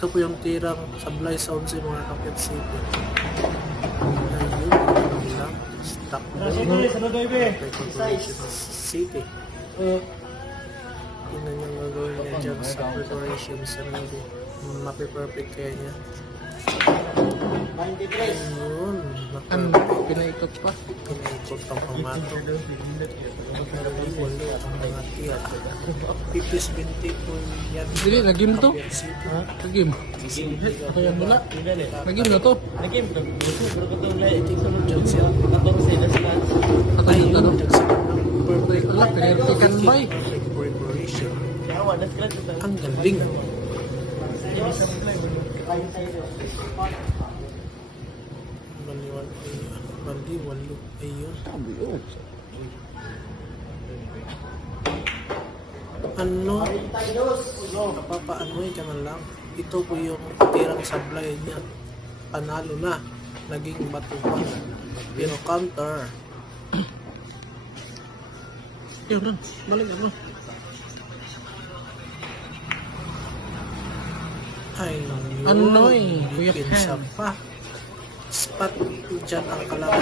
Ito po yung tirang sablay sa 11 mga Kapit City. Ayun lang. Stock mo. Corporation City. Tingnan yung gagawin niya dyan sa preparation sa Navy. Mapi-perfect kaya niya. Ayun. Ano? Pinaikot pa. Pinaikot ang pamato. Wala ang mga tiyan. Pipis binti po yan. Hindi, nagim to. Ha? Nagim. Kaya wala. Nagim na to. Diyan siya. Patay na to. Perfect. Wala, pinirtikan ba eh. Perfect preparation. Ang galing. Baliwalo. Ayun. Ano? Napapaanoy ka na lang. Ito po yung tirang sablay niya. Panalo na. Naging bato pa. Pero counter. Yun nun. Balik ako. Ay, Anoy, Kuya pinsa Ken. pa. Spot dyan ang kalaban